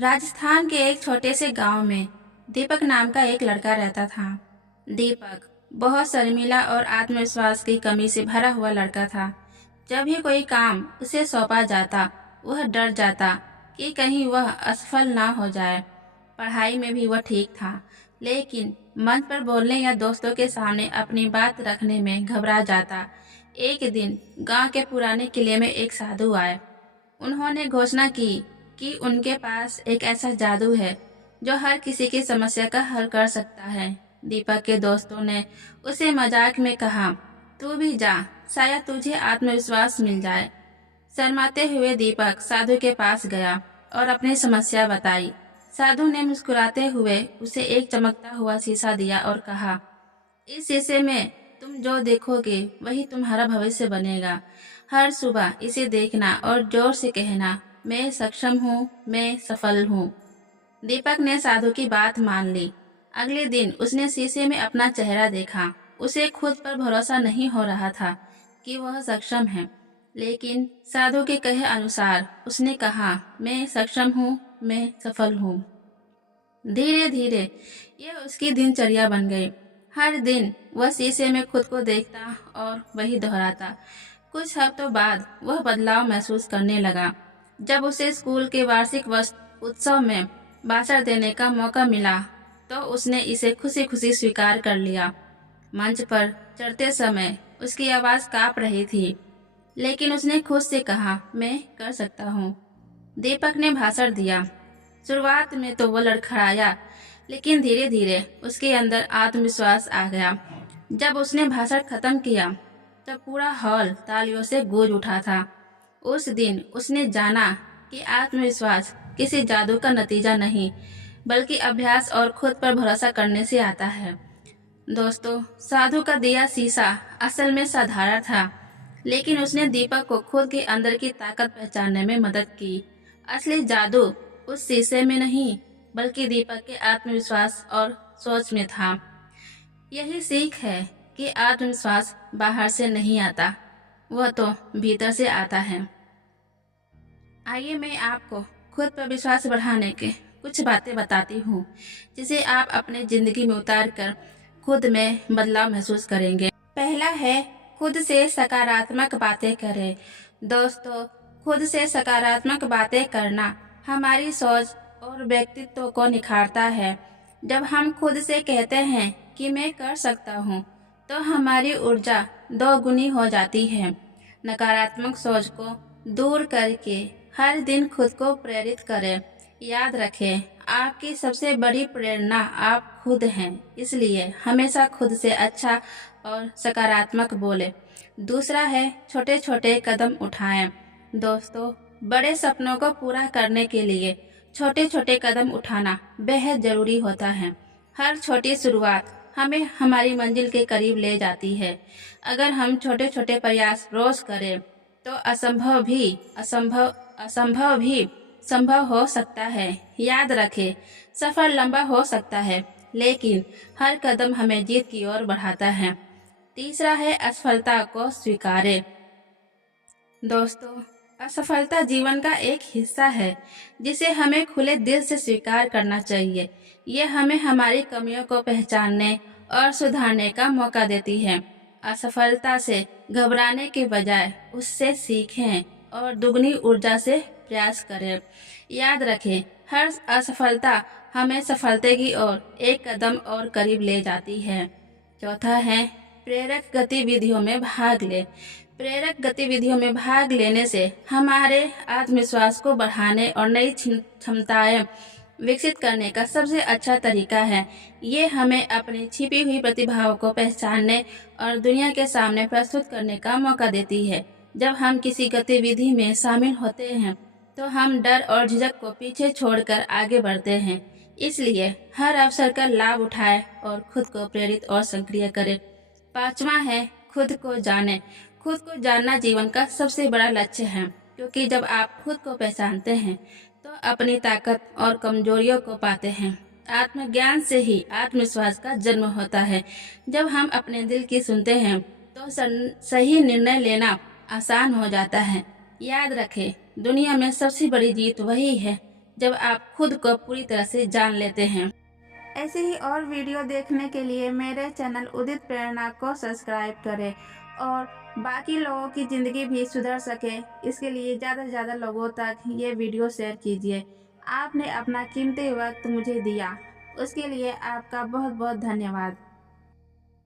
राजस्थान के एक छोटे से गांव में दीपक नाम का एक लड़का रहता था। दीपक बहुत शर्मीला और आत्मविश्वास की कमी से भरा हुआ लड़का था। जब भी कोई काम उसे सौंपा जाता, वह डर जाता कि कहीं वह असफल ना हो जाए। पढ़ाई में भी वह ठीक था, लेकिन मंच पर बोलने या दोस्तों के सामने अपनी बात रखने में घबरा जाता। एक दिन गांव के पुराने किले में एक साधु आए। उन्होंने घोषणा की कि उनके पास एक ऐसा जादू है जो हर किसी की समस्या का हल कर सकता है। दीपक के दोस्तों ने उसे मजाक में कहा, तू भी जा, शायद तुझे आत्मविश्वास मिल जाए। शर्माते हुए दीपक साधु के पास गया और अपनी समस्या बताई। साधु ने मुस्कुराते हुए उसे एक चमकता हुआ शीशा दिया और कहा, इस शीशे में तुम जो देखोगे वही तुम्हारा भविष्य बनेगा। हर सुबह इसे देखना और जोर से कहना, मैं सक्षम हूँ, मैं सफल हूँ। दीपक ने साधु की बात मान ली। अगले दिन उसने शीशे में अपना चेहरा देखा। उसे खुद पर भरोसा नहीं हो रहा था कि वह सक्षम है, लेकिन साधु के कहे अनुसार उसने कहा, मैं सक्षम हूँ, मैं सफल हूँ। धीरे धीरे यह उसकी दिनचर्या बन गई। हर दिन वह शीशे में खुद को देखता और वही दोहराता। कुछ हफ्तों बाद वह बदलाव महसूस करने लगा। जब उसे स्कूल के वार्षिक उत्सव में भाषण देने का मौका मिला तो उसने इसे खुशी खुशी स्वीकार कर लिया। मंच पर चढ़ते समय उसकी आवाज़ कांप रही थी, लेकिन उसने खुद से कहा, मैं कर सकता हूँ। दीपक ने भाषण दिया। शुरुआत में तो वो लड़खड़ाया, लेकिन धीरे धीरे उसके अंदर आत्मविश्वास आ गया। जब उसने भाषण खत्म किया तब पूरा हॉल तालियों से गूंज उठा था। उस दिन उसने जाना कि आत्मविश्वास किसी जादू का नतीजा नहीं, बल्कि अभ्यास और खुद पर भरोसा करने से आता है। दोस्तों, साधु का दिया शीशा असल में साधारण था, लेकिन उसने दीपक को खुद के अंदर की ताकत पहचानने में मदद की। असली जादू उस शीशे में नहीं, बल्कि दीपक के आत्मविश्वास और सोच में था। यही सीख है कि आत्मविश्वास बाहर से नहीं आता, वह तो भीतर से आता है। आइए मैं आपको खुद पर विश्वास बढ़ाने के कुछ बातें बताती हूँ, जिसे आप अपने जिंदगी में उतार कर खुद में बदलाव महसूस करेंगे। पहला है, खुद से सकारात्मक बातें करें। दोस्तों, खुद से सकारात्मक बातें करना हमारी सोच और व्यक्तित्व को निखारता है। जब हम खुद से कहते हैं कि मैं कर सकता हूँ, तो हमारी ऊर्जा दोगुनी हो जाती है। नकारात्मक सोच को दूर करके हर दिन खुद को प्रेरित करें। याद रखें, आपकी सबसे बड़ी प्रेरणा आप खुद हैं, इसलिए हमेशा खुद से अच्छा और सकारात्मक बोले। दूसरा है, छोटे छोटे कदम उठाएं। दोस्तों, बड़े सपनों को पूरा करने के लिए छोटे छोटे कदम उठाना बेहद जरूरी होता है। हर छोटी शुरुआत हमें हमारी मंजिल के करीब ले जाती है। अगर हम छोटे छोटे प्रयास रोज करें तो असंभव भी संभव हो सकता है। याद रखें, सफर लंबा हो सकता है, लेकिन हर कदम हमें जीत की ओर बढ़ाता है। तीसरा है, असफलता को स्वीकारें। दोस्तों, असफलता जीवन का एक हिस्सा है, जिसे हमें खुले दिल से स्वीकार करना चाहिए। ये हमें हमारी कमियों को पहचानने और सुधारने का मौका देती है। असफलता से घबराने के बजाय उससे सीखें और दुगनी ऊर्जा से प्रयास करें। याद रखें, हर असफलता हमें सफलता की ओर एक कदम और करीब ले जाती है। चौथा है, प्रेरक गतिविधियों में भाग लें। प्रेरक गतिविधियों में भाग लेने से हमारे आत्मविश्वास को बढ़ाने और नई क्षमताएं विकसित करने का सबसे अच्छा तरीका है। ये हमें अपनी छिपी हुई प्रतिभाओं को पहचानने और दुनिया के सामने प्रस्तुत करने का मौका देती है। जब हम किसी गतिविधि में शामिल होते हैं तो हम डर और झिझक को पीछे छोड़कर आगे बढ़ते हैं। इसलिए हर अवसर का लाभ उठाएं और खुद को प्रेरित और सक्रिय करें। पांचवा है, खुद को जानें। खुद को जानना जीवन का सबसे बड़ा लक्ष्य है, क्योंकि जब आप खुद को पहचानते हैं तो अपनी ताकत और कमजोरियों को पाते हैं। आत्मज्ञान से ही आत्मविश्वास का जन्म होता है। जब हम अपने दिल की सुनते हैं तो सही निर्णय लेना आसान हो जाता है। याद रखें, दुनिया में सबसे बड़ी जीत वही है जब आप खुद को पूरी तरह से जान लेते हैं। ऐसे ही और वीडियो देखने के लिए मेरे चैनल उदित प्रेरणा को सब्सक्राइब करें और बाकी लोगों की ज़िंदगी भी सुधर सके, इसके लिए ज़्यादा से ज़्यादा लोगों तक ये वीडियो शेयर कीजिए। आपने अपना कीमती वक्त मुझे दिया, उसके लिए आपका बहुत बहुत धन्यवाद।